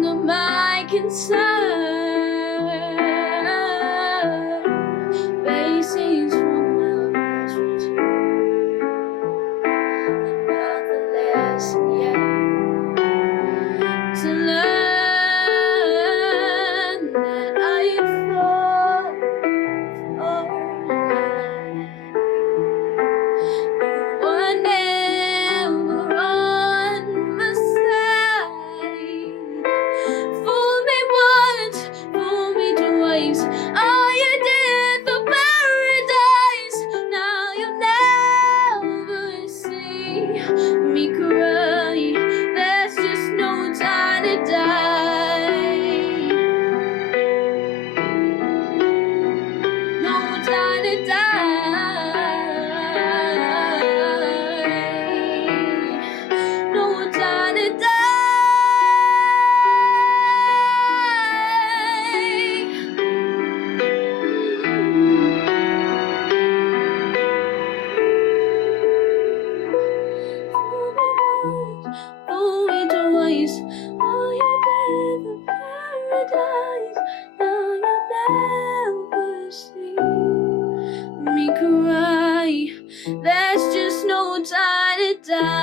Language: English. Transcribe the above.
sing of my concern. Faces from my past return, and not the lesson yet to learn that I fall for you were never on my side. Fool me once, fool me twice. All you did for paradise. Now you'll never see me cry. There's just no time to die. No time to die. No time to die. Fool me twice, all you did for paradise. Now you'll never see me cry. There's just no time to die.